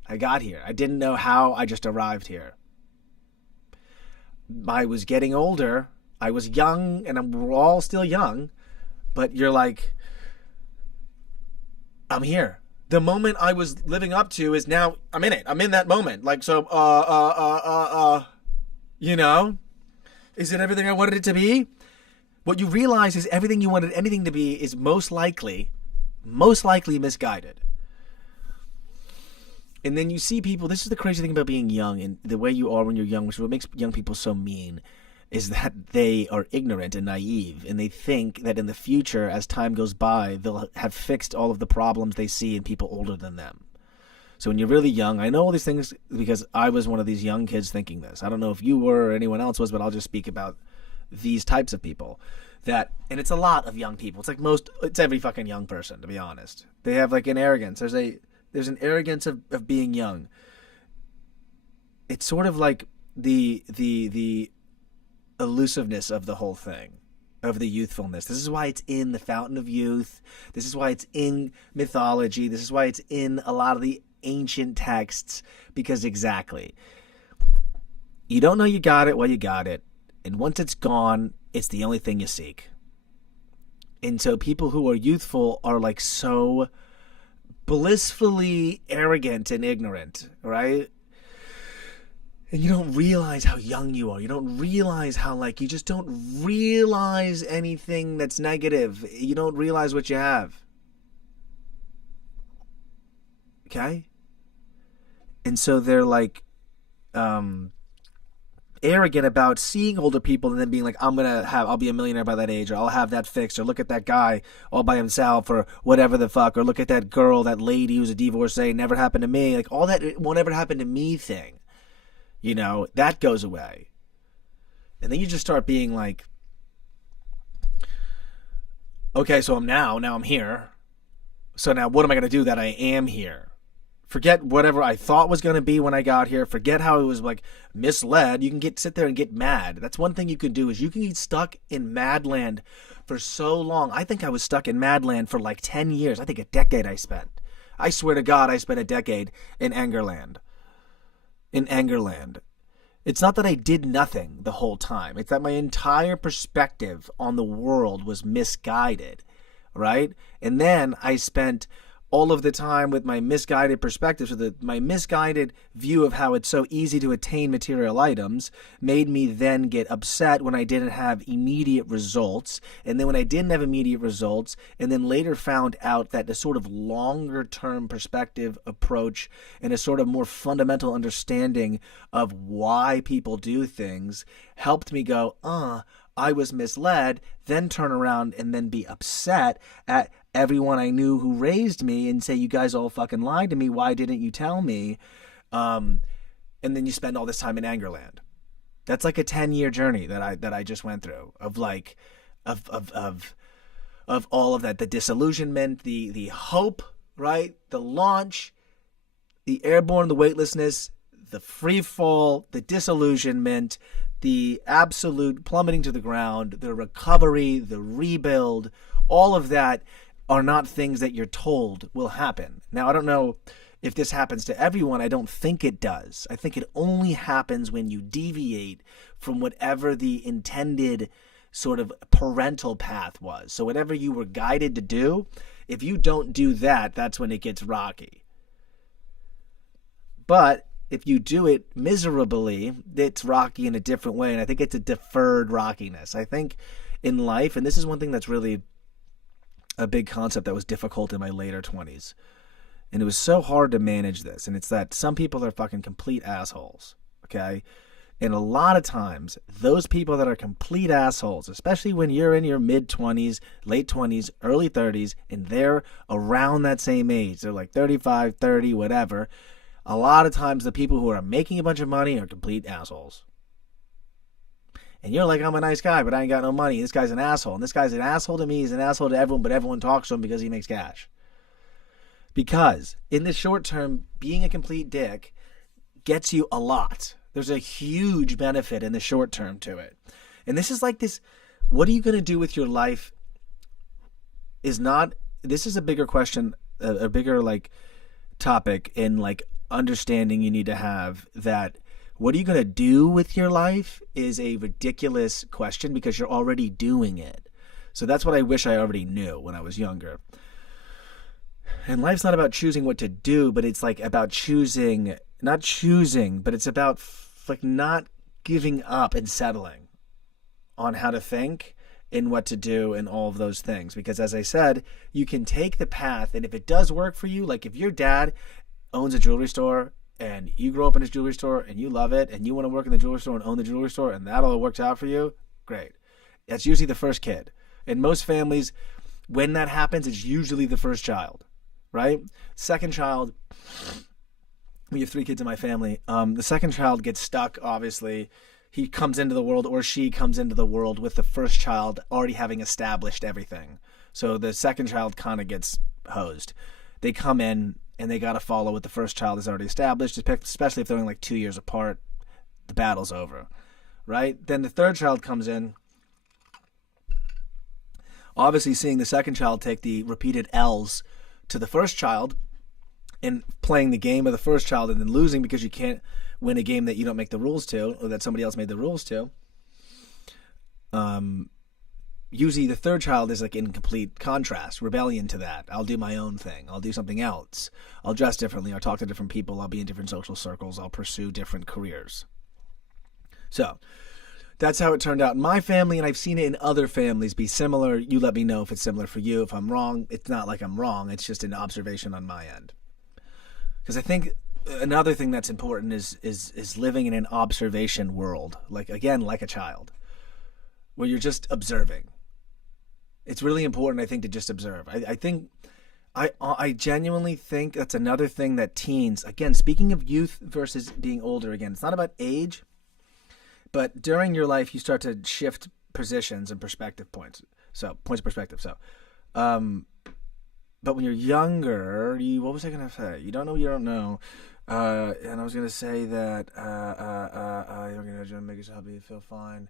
I got here. I didn't know how. I just arrived here. I was getting older. I was young, and we're all still young. But you're like, I'm here. The moment I was living up to is now, I'm in it. I'm in that moment. Like, so, you know? Is it everything I wanted it to be? What you realize is everything you wanted anything to be is most likely misguided. And then you see people, this is the crazy thing about being young and the way you are when you're young, which is what makes young people so mean, is that they are ignorant and naive, and they think that in the future, as time goes by, they'll have fixed all of the problems they see in people older than them. So when you're really young, I know all these things because I was one of these young kids thinking this. I don't know if you were or anyone else was, but I'll just speak about these types of people. And it's a lot of young people. It's every fucking young person, to be honest. They have like an arrogance. There's an arrogance of being young. It's sort of like the elusiveness of the whole thing, of the youthfulness. This is why it's in the Fountain of Youth. This is why it's in mythology. This is why it's in a lot of the ancient texts, because exactly. You don't know you got it while you got it. And once it's gone, it's the only thing you seek. And so people who are youthful are like so blissfully arrogant and ignorant, right? And you don't realize how young you are. You don't realize how, like, you just don't realize anything that's negative. You don't realize what you have. Okay? And so they're like arrogant about seeing older people and then being like, I'll be a millionaire by that age, or I'll have that fixed, or look at that guy all by himself, or whatever the fuck, or look at that girl, that lady who's a divorcee, never happened to me. Like, all that, it won't ever happen to me thing. You know, that goes away. And then you just start being like, okay, so now I'm here. So now what am I going to do that I am here? Forget whatever I thought was going to be when I got here. Forget how it was like misled. You can sit there and get mad. That's one thing you can do, is you can get stuck in Madland for so long. I think I was stuck in Madland for like 10 years. I think a decade I spent. I swear to God, I spent a decade in Angerland. It's not that I did nothing the whole time. It's that my entire perspective on the world was misguided, right? And then I spent all of the time with my misguided perspective, so my misguided view of how it's so easy to attain material items made me then get upset when I didn't have immediate results. And then when I didn't have immediate results, and then later found out that the sort of longer term perspective approach and a sort of more fundamental understanding of why people do things helped me go, I was misled, then turn around and then be upset at everyone I knew who raised me and say, you guys all fucking lied to me. Why didn't you tell me? And then you spend all this time in Angerland. That's like a 10-year journey that I just went through of like, of all of that, the disillusionment, the hope, right? The launch, the airborne, the weightlessness, the free fall, the disillusionment, the absolute plummeting to the ground, the recovery, the rebuild, all of that are not things that you're told will happen. Now, I don't know if this happens to everyone. I don't think it does. I think it only happens when you deviate from whatever the intended sort of parental path was. So whatever you were guided to do, if you don't do that, that's when it gets rocky. But if you do it miserably, it's rocky in a different way. And I think it's a deferred rockiness. I think in life, and this is one thing that's really a big concept that was difficult in my later 20s. And it was so hard to manage this. And it's that some people are fucking complete assholes. Okay? And a lot of times, those people that are complete assholes, especially when you're in your mid-20s, late 20s, early 30s, and they're around that same age, they're like 35, 30, whatever, a lot of times the people who are making a bunch of money are complete assholes. And you're like, I'm a nice guy, but I ain't got no money. This guy's an asshole. And this guy's an asshole to me. He's an asshole to everyone, but everyone talks to him because he makes cash. Because in the short term, being a complete dick gets you a lot. There's a huge benefit in the short term to it. And this is like this, what are you going to do with your life this is a bigger question, a bigger like topic in like understanding you need to have that what are you going to do with your life is a ridiculous question because you're already doing it. So that's what I wish I already knew when I was younger. And life's not about choosing what to do, but it's like about not choosing, but it's about like not giving up and settling on how to think and what to do and all of those things. Because as I said, you can take the path, and if it does work for you, like if your dad owns a jewelry store and you grow up in his jewelry store and you love it and you want to work in the jewelry store and own the jewelry store and that all works out for you, great. That's usually the first kid. In most families, when that happens, it's usually the first child, right? Second child, we have 3 kids in my family. The second child gets stuck, obviously. He comes into the world, or she comes into the world with the first child already having established everything. So the second child kind of gets hosed. They come in and they got to follow what the first child has already established, especially if they're only like 2 years apart. The battle's over, right? Then the third child comes in, obviously seeing the second child take the repeated L's to the first child and playing the game of the first child and then losing because you can't win a game that you don't make the rules to or that somebody else made the rules to. Usually the third child is like in complete contrast, rebellion to that. I'll do my own thing. I'll do something else. I'll dress differently. I'll talk to different people. I'll be in different social circles. I'll pursue different careers. So that's how it turned out in my family, and I've seen it in other families be similar. You let me know if it's similar for you. If I'm wrong, it's not like I'm wrong. It's just an observation on my end. Because I think another thing that's important is living in an observation world, like a child, where you're just observing. It's really important, I think, to just observe. I genuinely think that's another thing that teens, again, speaking of youth versus being older, again, it's not about age, but during your life you start to shift positions and perspective points. So points of perspective. So, but when you're younger, what was I going to say? You don't know what you don't know. And I was going to say that you're going to make yourself feel fine.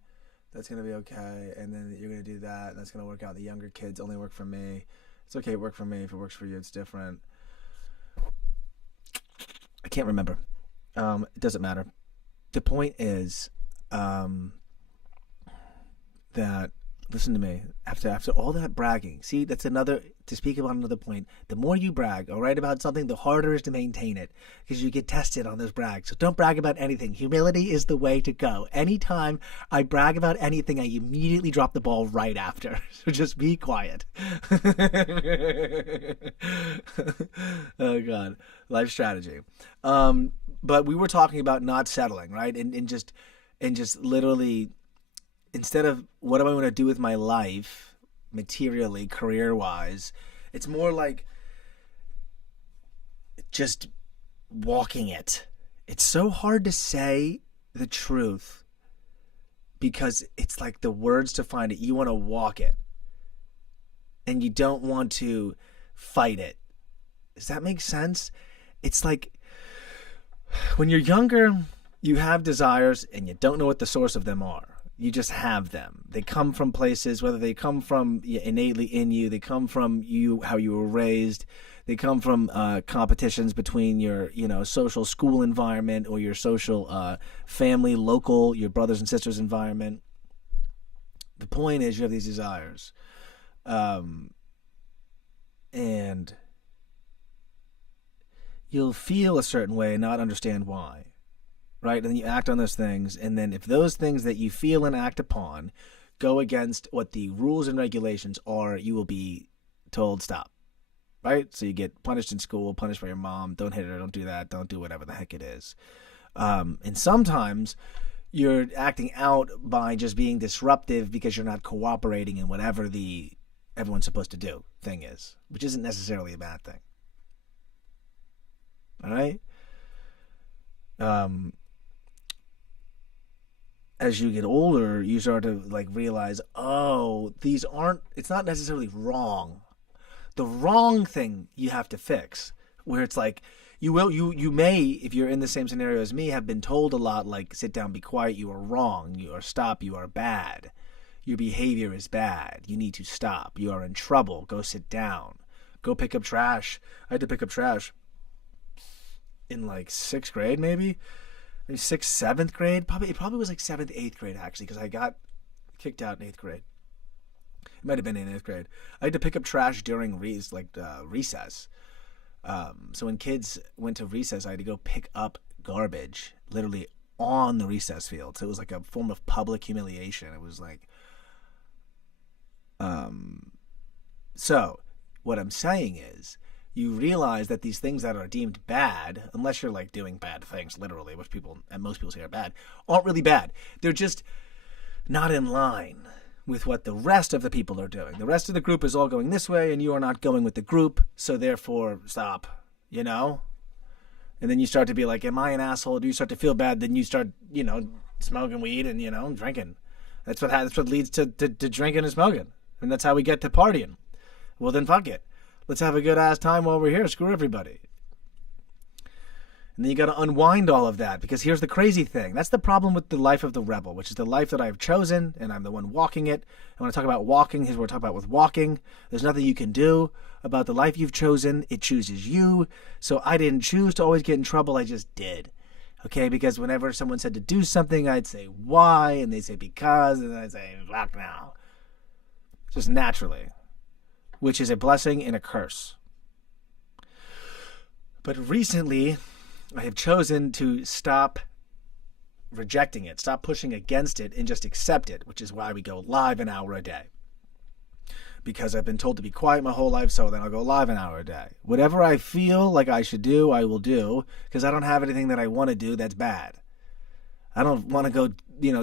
That's going to be okay. And then you're going to do that. And that's going to work out. The younger kids only work for me. It's okay to work for me. If it works for you, it's different. I can't remember. It doesn't matter. The point is that, listen to me, after all that bragging, see, that's another, to speak about another point, the more you brag, all right, about something, the harder it is to maintain it, because you get tested on those brags. So don't brag about anything. Humility is the way to go. Anytime I brag about anything, I immediately drop the ball right after. So just be quiet. Oh, God. Life strategy. But we were talking about not settling, right? And just literally, instead of what do I want to do with my life, materially, career-wise, it's more like just walking it. It's so hard to say the truth because it's like the words to find it. You want to walk it. And you don't want to fight it. Does that make sense? It's like when you're younger, you have desires and you don't know what the source of them are. You just have them. They come from places, whether they come from innately in you, they come from you, how you were raised, they come from competitions between your, social school environment or your social family, local, your brothers and sisters environment. The point is you have these desires. And you'll feel a certain way and not understand why. Right? And then you act on those things. And then if those things that you feel and act upon go against what the rules and regulations are, you will be told stop. Right? So you get punished in school, punished by your mom. Don't hit her. Don't do that. Don't do whatever the heck it is. And sometimes you're acting out by just being disruptive because you're not cooperating in whatever the everyone's supposed to do thing is, which isn't necessarily a bad thing. All right? As you get older, you start to like realize, oh, it's not necessarily wrong. The wrong thing you have to fix, where it's like, you may, if you're in the same scenario as me, have been told a lot, like, sit down, be quiet, you are wrong, you are stop, you are bad. Your behavior is bad. You need to stop. You are in trouble. Go sit down. Go pick up trash. I had to pick up trash in like 6th grade, maybe 6th, 7th grade. It probably was like 7th, 8th grade, actually, because I got kicked out in 8th grade. It might have been in 8th grade. I had to pick up trash during recess. So when kids went to recess, I had to go pick up garbage, literally on the recess field. So it was like a form of public humiliation. It was like, so what I'm saying is, you realize that these things that are deemed bad, unless you're like doing bad things, literally, which people, and most people say are bad, aren't really bad. They're just not in line with what the rest of the people are doing. The rest of the group is all going this way, and you are not going with the group, so therefore, stop, you know? And then you start to be like, am I an asshole? Do you start to feel bad? Then you start, smoking weed and, drinking. That's what leads to drinking and smoking. And that's how we get to partying. Well, then fuck it. Let's have a good-ass time while we're here. Screw everybody. And then you got to unwind all of that, because here's the crazy thing. That's the problem with the life of the rebel, which is the life that I've chosen, and I'm the one walking it. And when I talk about walking, here's what we're talking about with walking. There's nothing you can do about the life you've chosen. It chooses you. So I didn't choose to always get in trouble. I just did. Okay? Because whenever someone said to do something, I'd say why, and they'd say because, and I'd say fuck now. Just naturally. Which is a blessing and a curse. But recently, I have chosen to stop rejecting it, stop pushing against it, and just accept it, which is why we go live an hour a day. Because I've been told to be quiet my whole life, so then I'll go live an hour a day. Whatever I feel like I should do, I will do, because I don't have anything that I want to do that's bad. I don't want to go,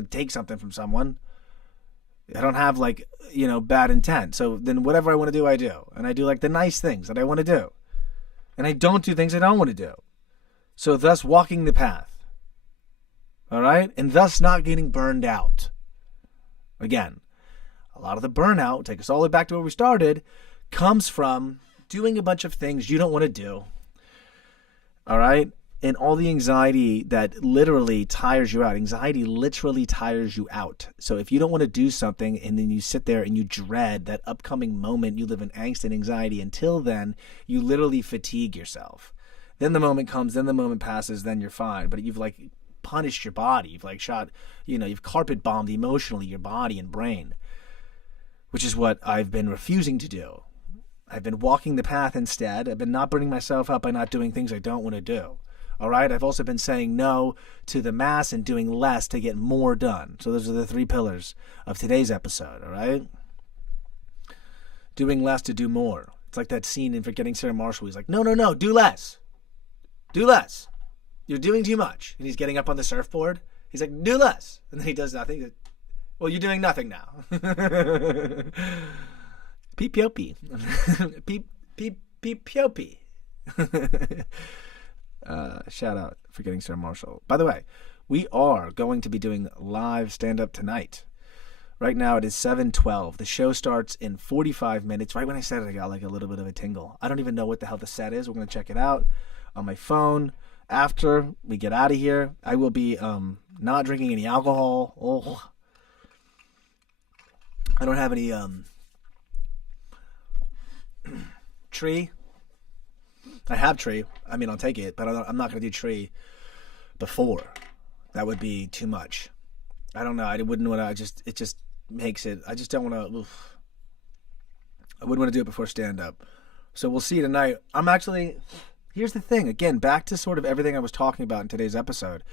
take something from someone. I don't have, bad intent. So then whatever I want to do, I do. And I do, the nice things that I want to do. And I don't do things I don't want to do. So thus walking the path. All right? And thus not getting burned out. Again, a lot of the burnout, take us all the way back to where we started, comes from doing a bunch of things you don't want to do. All right? And all the anxiety that literally tires you out. Anxiety literally tires you out. So if you don't want to do something and then you sit there and you dread that upcoming moment, you live in angst and anxiety. Until then, you literally fatigue yourself. Then the moment comes, then the moment passes, then you're fine. But you've punished your body. You've shot, you've carpet bombed emotionally your body and brain. Which is what I've been refusing to do. I've been walking the path instead. I've been not burning myself up by not doing things I don't want to do. All right, I've also been saying no to the mass and doing less to get more done. So those are the 3 pillars of today's episode, all right? Doing less to do more. It's like that scene in Forgetting Sarah Marshall. He's like, no, do less. Do less. You're doing too much. And he's getting up on the surfboard. He's like, do less. And then he does nothing. Like, well, you're doing nothing now. Peep-pio-pee. Peep-pio-pee. Shout out Forgetting Sarah Marshall. By the way, we are going to be doing live stand-up tonight. Right now it is 7:12. The show starts in 45 minutes. Right when I said it, I got a little bit of a tingle. I don't even know what the hell the set is. We're going to check it out on my phone. After we get out of here, I will be not drinking any alcohol. Oh, I don't have any tree. I have tree. I mean, I'll take it, but I'm not going to do tree before. That would be too much. I don't know. I wouldn't want to. It just makes it. I just don't want to. I wouldn't want to do it before stand up. So we'll see tonight. Here's the thing. Again, back to sort of everything I was talking about in today's episode.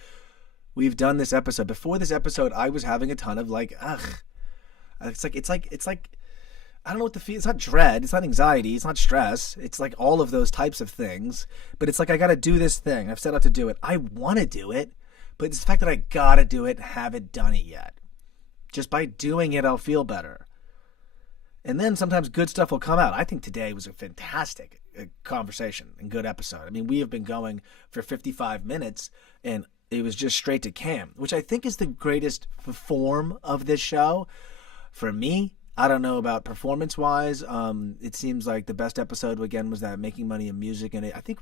We've done this episode. Before this episode, I was having a ton of It's like. I don't know what the feel. It's not dread. It's not anxiety. It's not stress. It's all of those types of things. But it's I got to do this thing. I've set out to do it. I want to do it, But it's the fact that I gotta do it and haven't done it yet. Just by doing it, I'll feel better. And then sometimes good stuff will come out. I think today was a fantastic conversation and good episode. I mean, we have been going for 55 minutes, and it was just straight to cam, which I think is the greatest form of this show. For me, I don't know about performance-wise. It seems like the best episode, again, was that Making Money in Music. And I think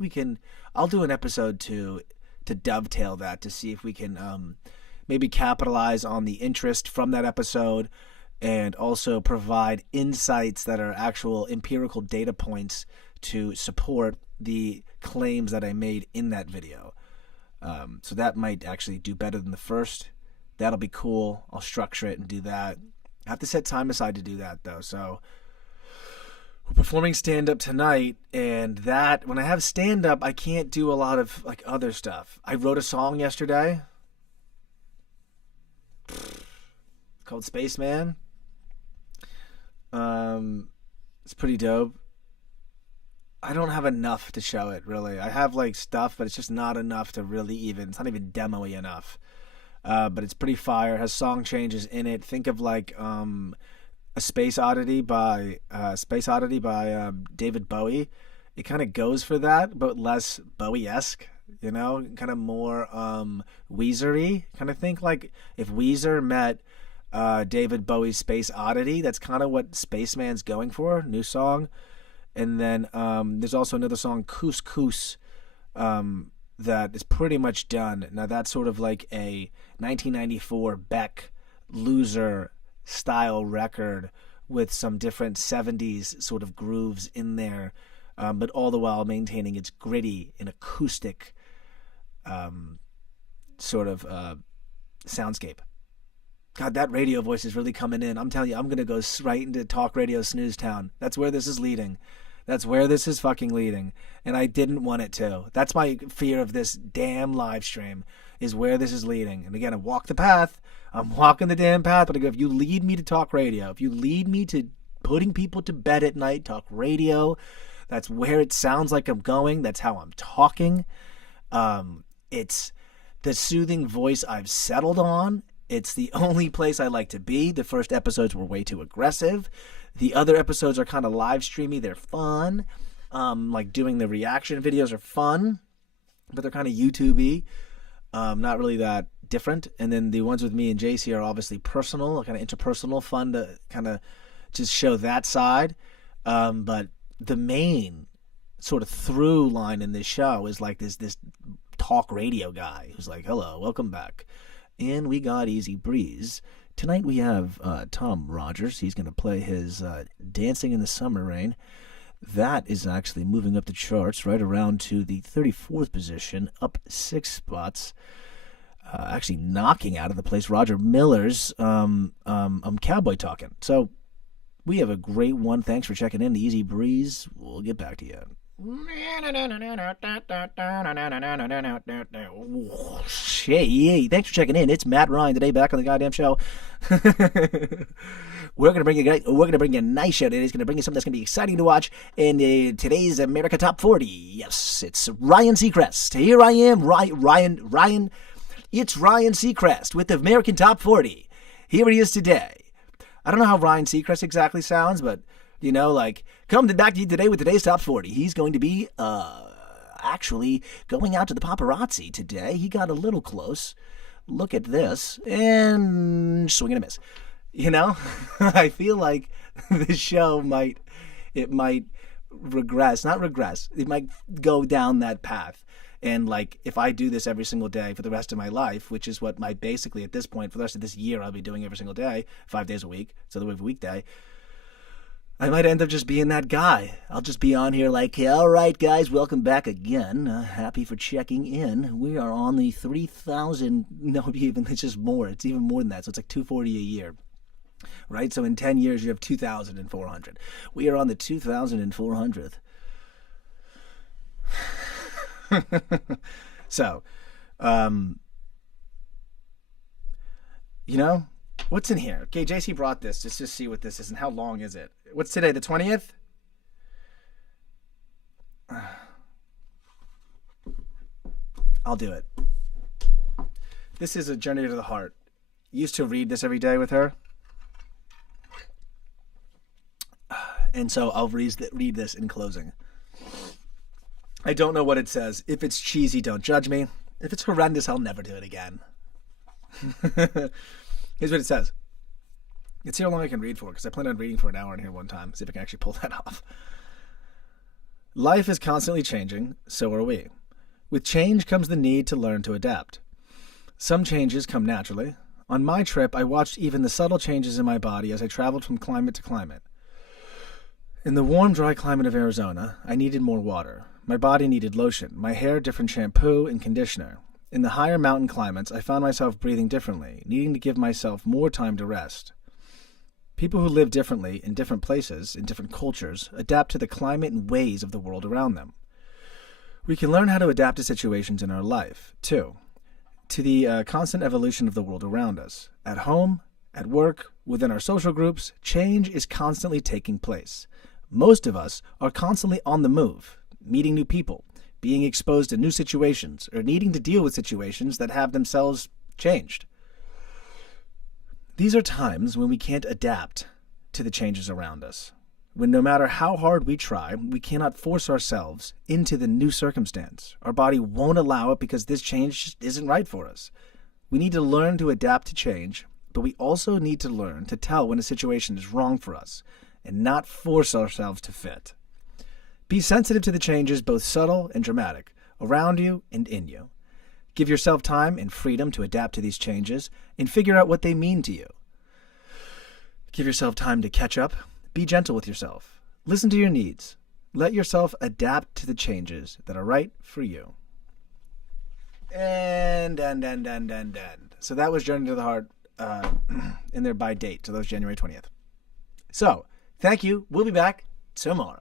I'll do an episode to dovetail that, to see if we can maybe capitalize on the interest from that episode and also provide insights that are actual empirical data points to support the claims that I made in that video. So that might actually do better than the first. That'll be cool. I'll structure it and do that. I have to set time aside to do that, though. So we're performing stand-up tonight, and that, when I have stand-up, I can't do a lot of like other stuff. I wrote a song yesterday. It's called Spaceman. It's pretty dope. I don't have enough to show it, really. I have like stuff, but it's just not enough to really it's not even demo-y enough. But it's pretty fire. It has song changes in it. Think of like a Space Oddity by David Bowie. It kind of goes for that, but less Bowie-esque, you know, kind of more Weezer-y. Kind of think like if Weezer met David Bowie's Space Oddity. That's kind of what Spaceman's going for. New song. And then there's also another song, Coos Coos, that is pretty much done. Now that's sort of like a 1994 Beck Loser style record with some different 70s sort of grooves in there, but all the while maintaining its gritty and acoustic sort of soundscape. God, that radio voice is really coming in. I'm telling you, I'm going to go right into talk radio snooze town. That's where this is leading. That's where this is fucking leading. And I didn't want it to. That's my fear of this damn live stream, is where this is leading. And again, I walk the path. I'm walking the damn path. But I go, if you lead me to talk radio, if you lead me to putting people to bed at night, talk radio, that's where it sounds like I'm going. That's how I'm talking. It's the soothing voice I've settled on. It's the only place I like to be. The first episodes were way too aggressive. The other episodes are kind of live streamy. They're fun. Like doing the reaction videos are fun, but they're kind of YouTube-y. Not really that different. And then the ones with me and JC are obviously personal, kind of interpersonal, fun to kind of just show that side. But the main sort of through line in this show is like this talk radio guy who's like, hello, welcome back. And we got Easy Breeze. Tonight we have Tom Rogers. He's going to play his Dancing in the Summer Rain. That is actually moving up the charts right around to the 34th position, up 6 spots. Actually knocking out of the place Roger Miller's Cowboy Talking. So we have a great one. Thanks for checking in. The Easy Breeze. We'll get back to you. Hey, thanks for checking in. It's Matt Ryan today, back on the goddamn show. We're gonna bring you a nice show today. It's gonna bring you something that's gonna be exciting to watch in today's America Top 40. Yes, it's Ryan Seacrest. Here I am, Ryan. It's Ryan Seacrest with the American Top 40. Here he is today. I don't know how Ryan Seacrest exactly sounds, but you know, like, coming back to you today with today's Top 40. He's going to be actually going out to the paparazzi today. He got a little close. Look at this. And swing and a miss. You know, I feel like this show might regress. Not regress. It might go down that path. And, like, if I do this every single day for the rest of my life, which is what my basically at this point, for the rest of this year, I'll be doing every single day, 5 days a week, so that we have a weekday, I might end up just being that guy. I'll just be on here like, all right, guys, welcome back again. Happy for checking in. We are on the 3,000. No, it's just more. It's even more than that. So it's like 240 a year, right? So in 10 years, you have 2,400. We are on the 2,400th. So, you know, what's in here? Okay, JC brought this. Just to see what this is and how long is it. What's today, the 20th? I'll do it. This is a journey to the heart. Used to read this every day with her. And so I'll read this in closing. I don't know what it says. If it's cheesy, don't judge me. If it's horrendous, I'll never do it again. Here's what it says. Let's see how long I can read for, because I plan on reading for an hour in here one time. See if I can actually pull that off. Life is constantly changing, so are we. With change comes the need to learn to adapt. Some changes come naturally. On my trip, I watched even the subtle changes in my body as I traveled from climate to climate. In the warm, dry climate of Arizona, I needed more water. My body needed lotion, my hair different shampoo and conditioner. In the higher mountain climates, I found myself breathing differently, needing to give myself more time to rest. People who live differently in different places, in different cultures, adapt to the climate and ways of the world around them. We can learn how to adapt to situations in our life, too, to the constant evolution of the world around us. At home, at work, within our social groups, change is constantly taking place. Most of us are constantly on the move, meeting new people, being exposed to new situations, or needing to deal with situations that have themselves changed. These are times when we can't adapt to the changes around us. When no matter how hard we try, we cannot force ourselves into the new circumstance. Our body won't allow it because this change just isn't right for us. We need to learn to adapt to change, but we also need to learn to tell when a situation is wrong for us and not force ourselves to fit. Be sensitive to the changes, both subtle and dramatic, around you and in you. Give yourself time and freedom to adapt to these changes and figure out what they mean to you. Give yourself time to catch up. Be gentle with yourself. Listen to your needs. Let yourself adapt to the changes that are right for you. And. So that was Journey to the Heart in there by date. So that was January 20th. So, thank you. We'll be back tomorrow.